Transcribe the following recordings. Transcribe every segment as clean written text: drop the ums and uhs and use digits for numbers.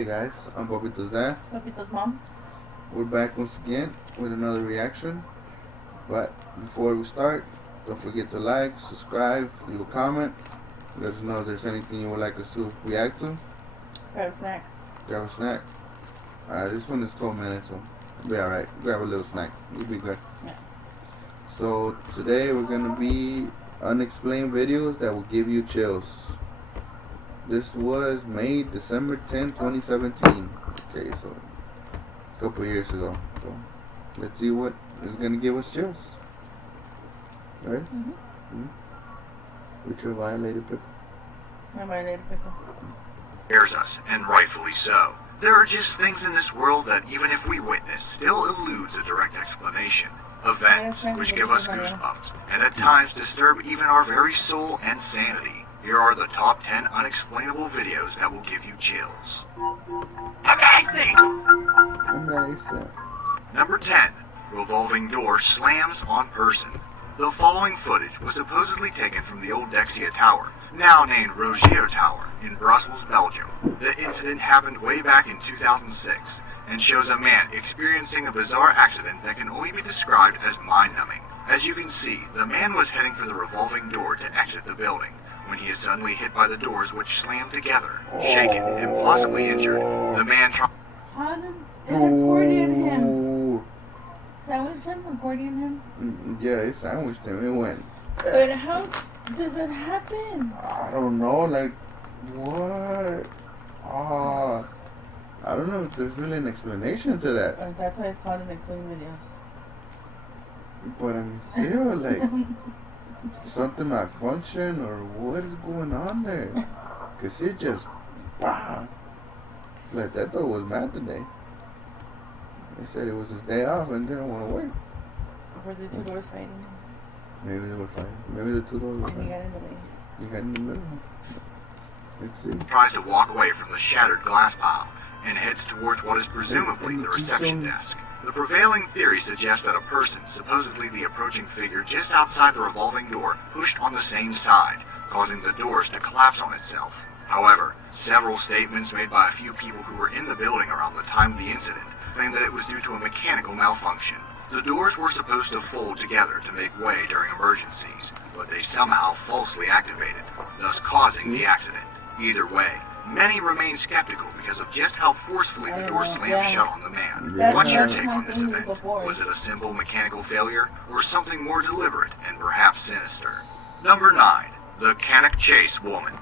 Hey guys, I'm Papito's dad. Papito's mom. We're back once again with another reaction. But before we start, don't forget to like, subscribe, leave a comment. Let us know if there's anything you would like us to react to. Grab a snack. Grab a snack. Alright, this one is 12 minutes, so it'll be alright. Grab a little snack. You'll be good. Yeah. So today we're going to be unexplained videos that will give you chills. This was made December 10, 2017. Okay, so a couple years ago. So let's see what is going to give us chills. Right? With your violated pickle. My violated pickle. Scares us, and rightfully so. There are just things in this world that even if we witness, still eludes a direct explanation. Events which give us goosebumps, and at times disturb even our very soul and sanity. Here are the top 10 unexplainable videos that will give you chills. Amazing! Amazing. Number 10. Revolving door slams on person. The following footage was supposedly taken from the old Dexia Tower, now named Rogier Tower, in Brussels, Belgium. The incident happened way back in 2006, and shows a man experiencing a bizarre accident that can only be described as mind-numbing. As you can see, the man was heading for the revolving door to exit the building, when he is suddenly hit by the doors which slammed together. Shaken and possibly injured, the man tried... How did it accordion him? Sandwiched him? Accordion him? Yeah, it sandwiched him. It went. But how does it happen? I don't know, like, what? I don't know if there's really an explanation to that. That's why it's called unexplained videos. But I mean, still, like, something malfunction or what is going on there? Because it just, wow. Like, that door was mad today. They said it was his day off and didn't want to work. Were the two doors fighting? Maybe they were fighting. Maybe the two doors were And he fighting. got in the way. You got in the middle. Let's see. tries to walk away from the shattered glass pile and heads towards what is presumably the reception desk. The prevailing theory suggests that a person, supposedly the approaching figure just outside the revolving door, pushed on the same side, causing the doors to collapse on itself. However, several statements made by a few people who were in the building around the time of the incident claim that it was due to a mechanical malfunction. The doors were supposed to fold together to make way during emergencies, but they somehow falsely activated, thus causing the accident. Either way, many remain skeptical because of just how forcefully the door slammed shut on the man. Yeah. What's your take on this event? Was it a simple mechanical failure, or something more deliberate and perhaps sinister? Number 9. The Cannock Chase Woman.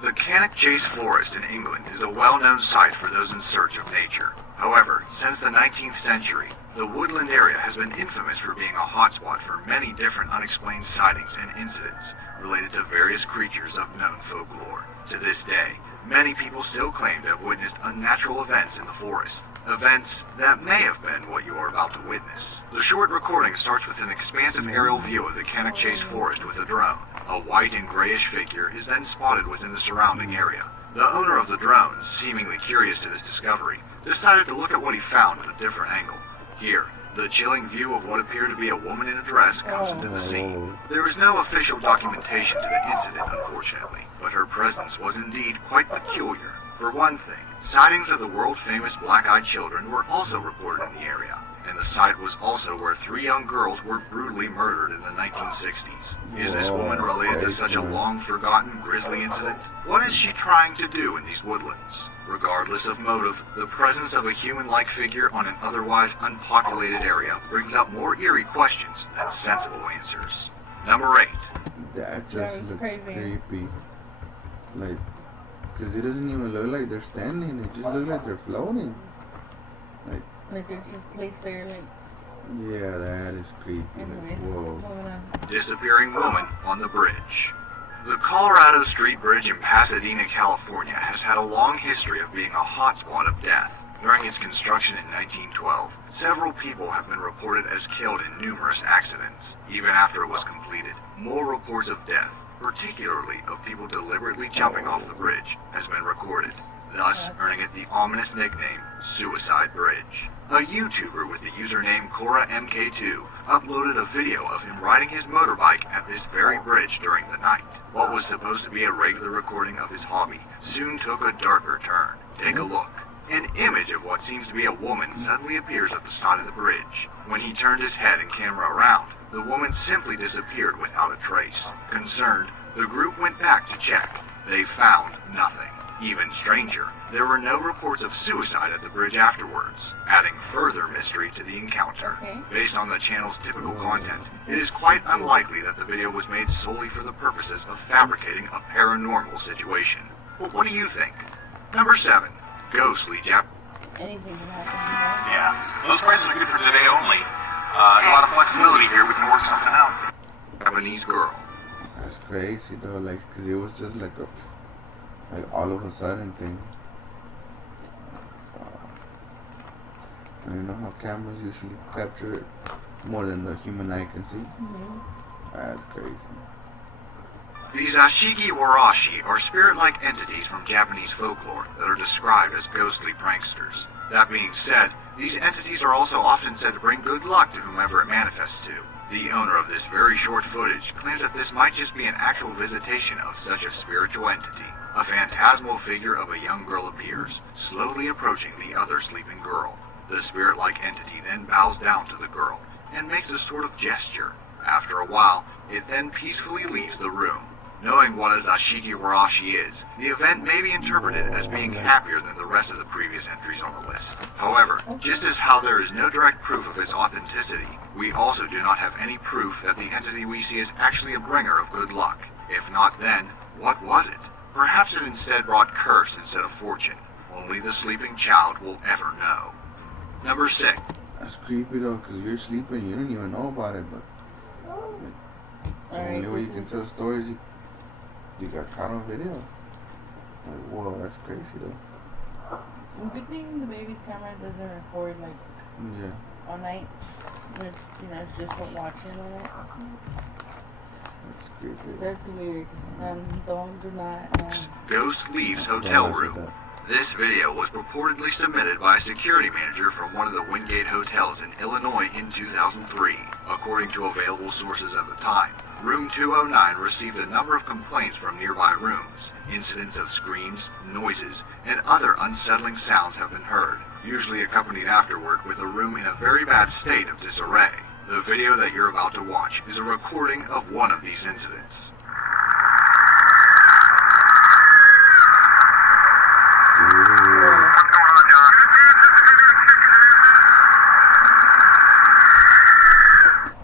The Cannock Chase Forest in England is a well-known site for those in search of nature. However, since the 19th century, the woodland area has been infamous for being a hotspot for many different unexplained sightings and incidents related to various creatures of known folklore. To this day, many people still claim to have witnessed unnatural events in the forest. Events that may have been what you are about to witness. The short recording starts with an expansive aerial view of the Cannock Chase Forest with a drone. A white and grayish figure is then spotted within the surrounding area. The owner of the drone, seemingly curious to this discovery, decided to look at what he found at a different angle. Here, the chilling view of what appeared to be a woman in a dress comes into the scene. There is no official documentation to the incident, unfortunately, but her presence was indeed quite peculiar. For one thing, sightings of the world-famous black-eyed children were also reported in the area, and the site was also where 3 young girls were brutally murdered in the 1960s. Is this woman related to such a long-forgotten grisly incident? What is she trying to do in these woodlands? Regardless of motive, the presence of a human-like figure on an otherwise unpopulated area brings up more eerie questions than sensible answers. Number 8. That just looks crazy. creepy. Like, because it doesn't even look like they're standing. It just looks like they're floating. Like they're just placed there, like... Yeah, that is creepy. Anyways, Like, whoa. moving on. Disappearing woman on the bridge. The Colorado Street Bridge in Pasadena, California has had a long history of being a hotspot of death. During its construction in 1912, several people have been reported as killed in numerous accidents. Even after it was completed, more reports of death, particularly of people deliberately jumping off the bridge, has been recorded, thus earning it the ominous nickname Suicide Bridge. A YouTuber with the username CoraMK2 uploaded a video of him riding his motorbike at this very bridge during the night. What was supposed to be a regular recording of his hobby soon took a darker turn. Take a look. An image of what seems to be a woman suddenly appears at the side of the bridge. When he turned his head and camera around, the woman simply disappeared without a trace. Concerned, the group went back to check. They found nothing. Even stranger, there were no reports of suicide at the bridge afterwards, adding further mystery to the encounter. Okay. Based on the channel's typical content, it is quite unlikely that the video was made solely for the purposes of fabricating a paranormal situation. But what do you think? Number 7. Ghostly Anything can happen. Yeah, those prices are good for today only. There's a lot of flexibility here. We can work something out. Japanese girl. That's crazy though, like, cause it was just like all of a sudden thing. And you know how cameras usually capture it more than the human eye can see? That's crazy. These Ashiki Warashi are spirit-like entities from Japanese folklore that are described as ghostly pranksters. That being said, these entities are also often said to bring good luck to whomever it manifests to. The owner of this very short footage claims that this might just be an actual visitation of such a spiritual entity. A phantasmal figure of a young girl appears, slowly approaching the other sleeping girl. The spirit-like entity then bows down to the girl and makes a sort of gesture. After a while, it then peacefully leaves the room. Knowing what a Ashiki Warashi is, the event may be interpreted as being happier than the rest of the previous entries on the list. However, just as how there is no direct proof of its authenticity, we also do not have any proof that the entity we see is actually a bringer of good luck. If not, then what was it? Perhaps it instead brought curse instead of fortune. Only the sleeping child will ever know. Number 6. That's creepy though, cause you're sleeping, you don't even know about it, but the only way you can tell stories, you got caught on video. Like, whoa, that's crazy though. Good thing the baby's camera doesn't record like Yeah, all night. It's just for watching it. that's creepy. That's weird. Do not. Ghost leaves hotel Don't mess with room. that. This video was purportedly submitted by a security manager from one of the Wingate hotels in Illinois in 2003. According to available sources at the time, Room 209 received a number of complaints from nearby rooms. Incidents of screams, noises, and other unsettling sounds have been heard, usually accompanied afterward with a room in a very bad state of disarray. The video that you're about to watch is a recording of one of these incidents.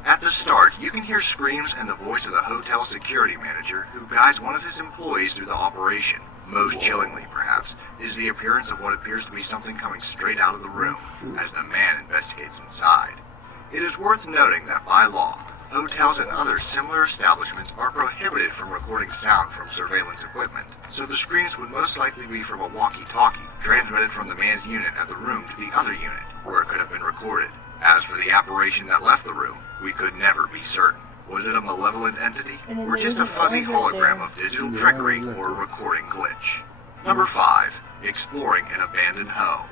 At the start, you can hear screams and the voice of the hotel security manager who guides one of his employees through the operation. Most chillingly, perhaps, is the appearance of what appears to be something coming straight out of the room as the man investigates inside. It is worth noting that by law, hotels and other similar establishments are prohibited from recording sound from surveillance equipment, so the screams would most likely be from a walkie-talkie transmitted from the man's unit at the room to the other unit, where it could have been recorded. As for the apparition that left the room, we could never be certain. Was it a malevolent entity, or just a fuzzy hologram of digital trickery or a recording glitch? Number 5. Exploring an abandoned home.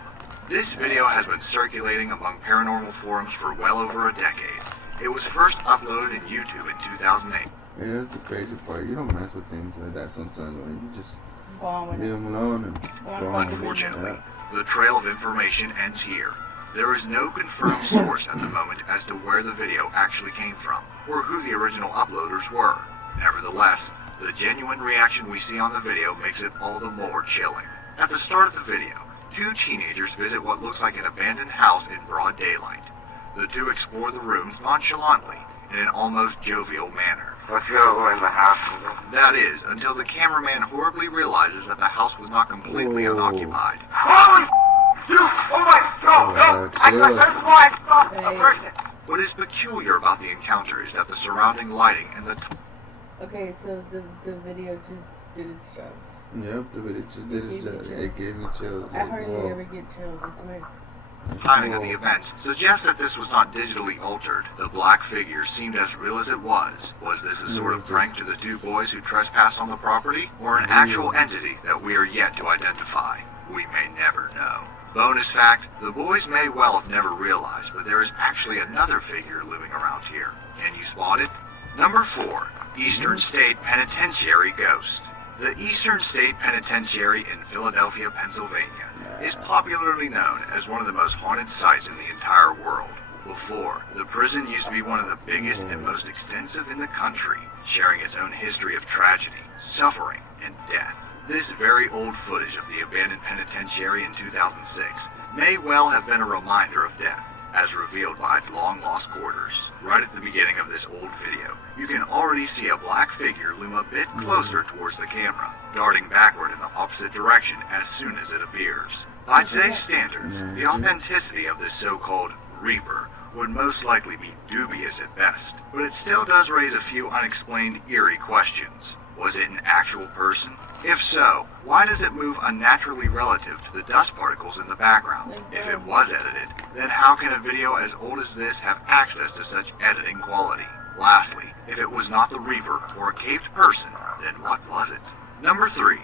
This video has been circulating among paranormal forums for well over a decade. It was first uploaded in YouTube in 2008. Yeah, that's the crazy part. You don't mess with things like that sometimes, when you just Go on with leave it. them alone and go on with it. Unfortunately, the trail of information ends here. There is no confirmed source at the moment as to where the video actually came from, or who the original uploaders were. Nevertheless, the genuine reaction we see on the video makes it all the more chilling. At the start of the video, 2 teenagers visit what looks like an abandoned house in broad daylight. The 2 explore the rooms nonchalantly, in an almost jovial manner. Let's go in the house. That is, until the cameraman horribly realizes that the house was not completely Whoa. unoccupied. Holy dude! Oh my God! That's why I saw a person. What is peculiar about the encounter is that the surrounding lighting and the Okay, so the video just did its job. Yep, the video just did its job. It gave me chills. I Like, hardly whoa. ever get chills. It's weird. timing of the events suggests that this was not digitally altered. The black figure seemed as real as it was. Was this a sort of prank to the 2 boys who trespassed on the property, or an actual entity that we are yet to identify? We may never know. Bonus fact, the boys may well have never realized, but there is actually another figure living around here. Can you spot it? Number 4. Eastern State Penitentiary Ghost. The Eastern State Penitentiary in Philadelphia, Pennsylvania is popularly known as one of the most haunted sites in the entire world. Before, the prison used to be one of the biggest and most extensive in the country, sharing its own history of tragedy, suffering, and death. This very old footage of the abandoned penitentiary in 2006 may well have been a reminder of death, as revealed by its long-lost quarters. Right at the beginning of this old video, you can already see a black figure loom a bit closer towards the camera, darting backward in the opposite direction as soon as it appears. By today's standards, the authenticity of this so-called Reaper would most likely be dubious at best, but it still does raise a few unexplained, eerie questions. Was it an actual person? If so, why does it move unnaturally relative to the dust particles in the background? If it was edited, then how can a video as old as this have access to such editing quality? Lastly, if it was not the Reaper or a caped person, then what was it? Number 3.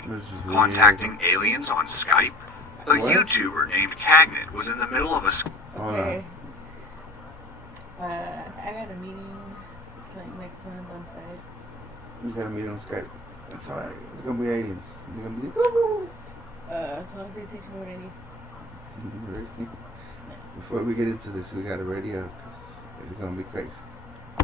Contacting aliens on Skype? A YouTuber named Cagnett was in the middle of a... Okay. I got a meeting like next month on Skype. You got a meeting on Skype. That's alright. It's gonna be aliens. You're gonna be like, oh. As long as they teach me what I need. Before we get into this, we gotta ready up because it's gonna be crazy.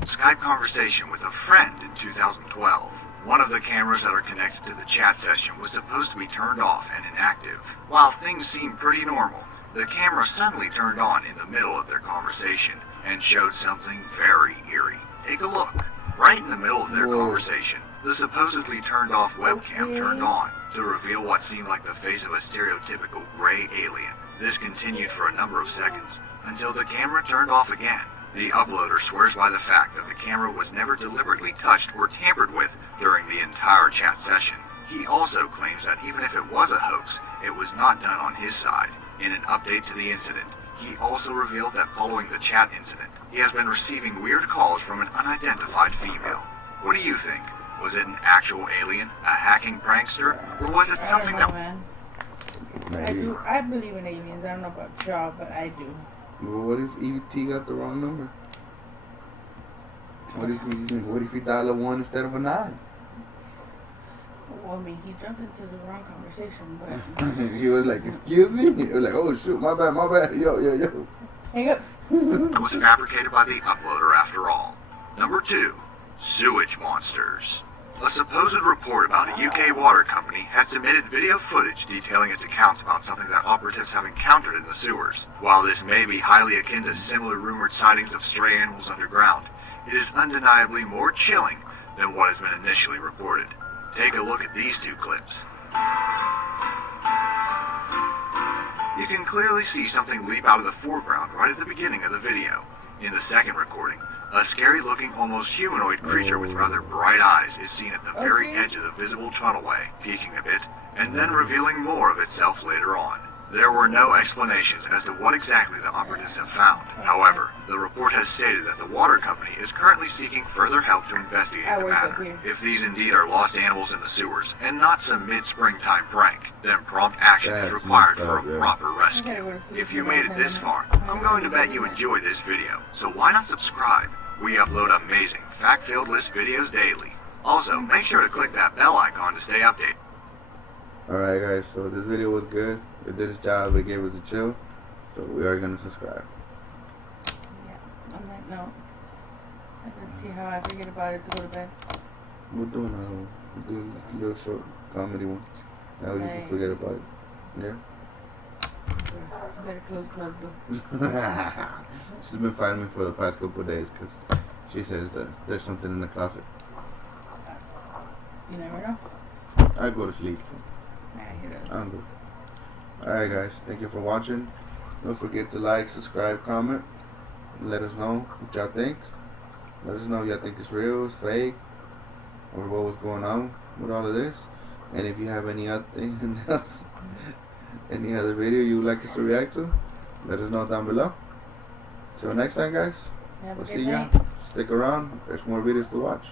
Skype conversation with a friend in 2012. One of the cameras that are connected to the chat session was supposed to be turned off and inactive. While things seemed pretty normal, the camera suddenly turned on in the middle of their conversation and showed something very eerie. Take a look. Right in the middle of their conversation, the supposedly turned off webcam turned on to reveal what seemed like the face of a stereotypical gray alien. This continued for a number of seconds until the camera turned off again. The uploader swears by the fact that the camera was never deliberately touched or tampered with during the entire chat session. He also claims that even if it was a hoax, it was not done on his side. In an update to the incident, he also revealed that following the chat incident, he has been receiving weird calls from an unidentified female. What do you think? Was it an actual alien, a hacking prankster, or was it something that... Man. Maybe. I believe in aliens. I don't know about y'all, but I do. Well, what if ET got the wrong number? What if he dialed a 1 instead of a 9? Well, I mean, he jumped into the wrong conversation, but... He was like, excuse me? He was like, oh shoot, my bad, yo. Hang up. was fabricated by the uploader after all. Number 2. Sewage monsters. A supposed report about a UK water company had submitted video footage detailing its accounts about something that operatives have encountered in the sewers. While this may be highly akin to similar rumored sightings of stray animals underground, it is undeniably more chilling than what has been initially reported. Take a look at these 2 clips. You can clearly see something leap out of the foreground right at the beginning of the video. In the second recording, a scary-looking, almost humanoid creature with rather bright eyes is seen at the very edge of the visible tunnelway, peeking a bit, and then revealing more of itself later on. There were no explanations as to what exactly the operatives have found. However, the report has stated that the water company is currently seeking further help to investigate the matter. If these indeed are lost animals in the sewers, and not some mid-springtime prank, then prompt action is required for a proper rescue. If you made it this far, I'm going to bet you enjoyed this video, so why not subscribe? We upload amazing, fact-filled list videos daily. Also, make sure to click that bell icon to stay updated. Alright guys, so this video was good. It did its job, it gave us a chill. So we are going to subscribe. Yeah, on that note, let's see how I forget about it to go to bed. We'll do another one. We'll do a little short comedy one. Now you can forget about it. Yeah? Better close though. She's been fighting me for the past couple of days because she says that there's something in the closet. You never know. I go to sleep. So. I'm good. Alright guys, thank you for watching. Don't forget to like, subscribe, comment. Let us know what y'all think. Let us know if y'all think it's real, it's fake, or what was going on with all of this. And if you have any other thing else, any other video you would like us to react to, let us know down below. Till next time guys, we'll see ya. Stick around, there's more videos to watch.